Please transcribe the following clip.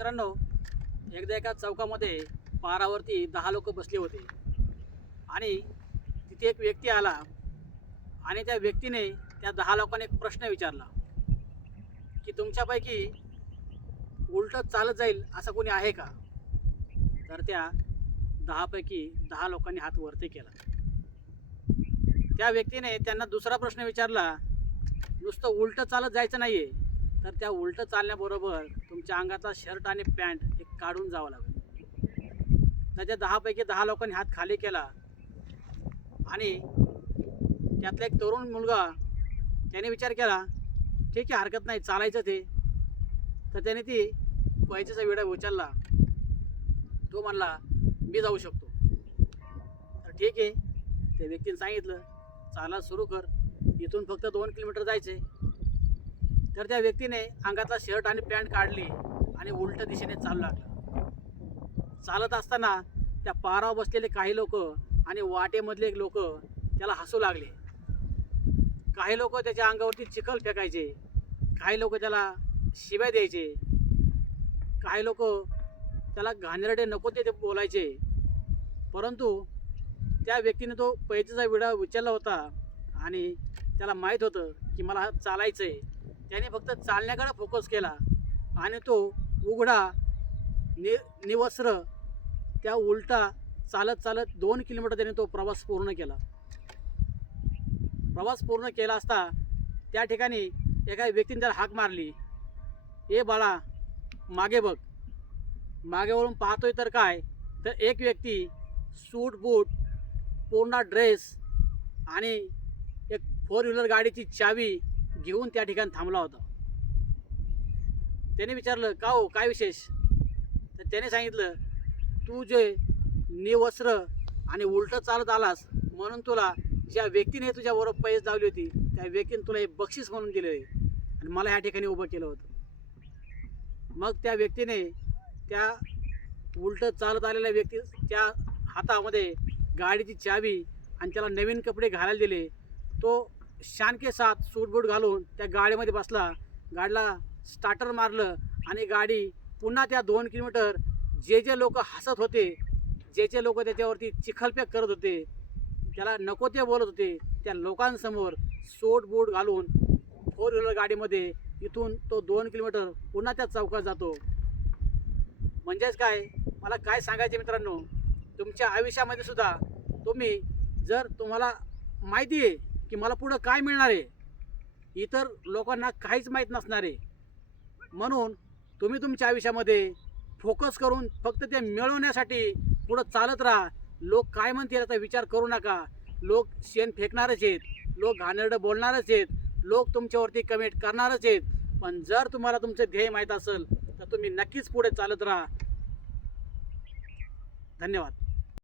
मित्रांनो, एकदा एका चौकामध्ये पारावरती 10 लोक बसले होते आणि तिथे एक व्यक्ती आला आणि त्या व्यक्तीने त्या 10 लोकांना एक प्रश्न विचारला की तुमच्यापैकी उलटं चालत जाईल असं कोणी आहे का? तर त्या 10 पैकी 10 लोकांनी हात वरती केला. त्या व्यक्तीने त्यांना दुसरा प्रश्न विचारला, नुसतं उलटं चालत जायचं नाही आहे, तर त्या उलटं चालण्याबरोबर तुमच्या अंगाचा शर्ट आणि पॅन्ट हे काढून जावं लागेल. तर त्या 10 पैकी 10 लोकांनी हात खाली केला आणि त्यातला एक तरुण मुलगा त्याने विचार केला, ठीक आहे, हरकत नाही, चालायचं ते. तर त्याने ती पैशाचा विडा उचलला. तो म्हणला, मी जाऊ शकतो. तर ठीक आहे, त्या व्यक्तीने सांगितलं, चालायला सुरू कर, इथून फक्त 2 किलोमीटर जायचे. तर त्या व्यक्तीने अंगातला शर्ट आणि पॅन्ट काढली आणि उलट दिशेने चालू लागला. चालत असताना त्या पारावर बसलेले काही लोक आणि वाटेमधले लोक त्याला हसू लागले. काही लोक त्याच्या अंगावरती चिखल फेकायचे, काही लोक त्याला शिव्या द्यायचे, काही लोक त्याला घाणेरडे नको ते बोलायचे. परंतु त्या व्यक्तीने तो पैशाचा विडा उचलला होता आणि त्याला माहीत होतं की मला चालायचं आहे. त्याने फक्त चालण्याकडे फोकस केला आणि तो उघडा निवस्त्र त्या उलटा चालत चालत 2 किलोमीटर त्याने तो प्रवास पूर्ण केला. प्रवास पूर्ण केला असता त्या ठिकाणी एका व्यक्तीने त्याला हाक मारली, ए बाळा, मागे बघ. मागे वळून पाहतोय तर काय, तर एक व्यक्ती सूट बूट, पूर्ण ड्रेस आणि एक 4 व्हीलर गाडीची चावी घेऊन त्या ठिकाणी थांबला होता. त्याने विचारलं, का हो, काय विशेष? तर त्याने सांगितलं, तू जे निवस्त्र आणि उलटं चालत आलास म्हणून तुला ज्या व्यक्तीने तुझ्याबरोबर पैसे लावली होती त्या व्यक्तीने तुला हे बक्षीस म्हणून दिले आणि मला ह्या ठिकाणी उभं केलं होतं. मग त्या व्यक्तीने त्या उलटं चालत आलेल्या व्यक्तीच्या हातामध्ये गाडीची चावी आणि त्याला नवीन कपडे घालायला दिले. तो शानके साथ सूटबूट घालून त्या गाडीमध्ये बसला, गाडीला स्टार्टर मारलं आणि गाडी पुन्हा त्या 2 किलोमीटर जे जे लोक हसत होते, जे जे लोक त्याच्यावरती चिखलफेक करत होते, त्याला नको ते बोलत होते, त्या लोकांसमोर सूटबूट घालून 4 व्हीलर गाडीमध्ये इथून तो 2 किलोमीटर पुन्हा त्या चौकात जातो. म्हणजेच काय, मला काय सांगायचे मित्रांनो, तुमच्या आयुष्यामध्ये सुद्धा तुम्ही जर तुम्हाला माहिती आहे की मला पुढं काय मिळणार आहे, इतर लोकांना काहीच माहीत नसणार आहे, म्हणून तुम्ही तुमच्या आयुष्यामध्ये फोकस करून फक्त ते मिळवण्यासाठी पुढं चालत राहा. लोक काय म्हणतील याचा विचार करू नका. लोक शेण फेकणारच आहेत, लोक घाणेरडं बोलणारच आहेत, लोक तुमच्यावरती कमेंट करणारच आहेत. पण जर तुम्हाला तुमचं ध्येय माहीत असेल तर तुम्ही नक्कीच पुढे चालत राहा. धन्यवाद.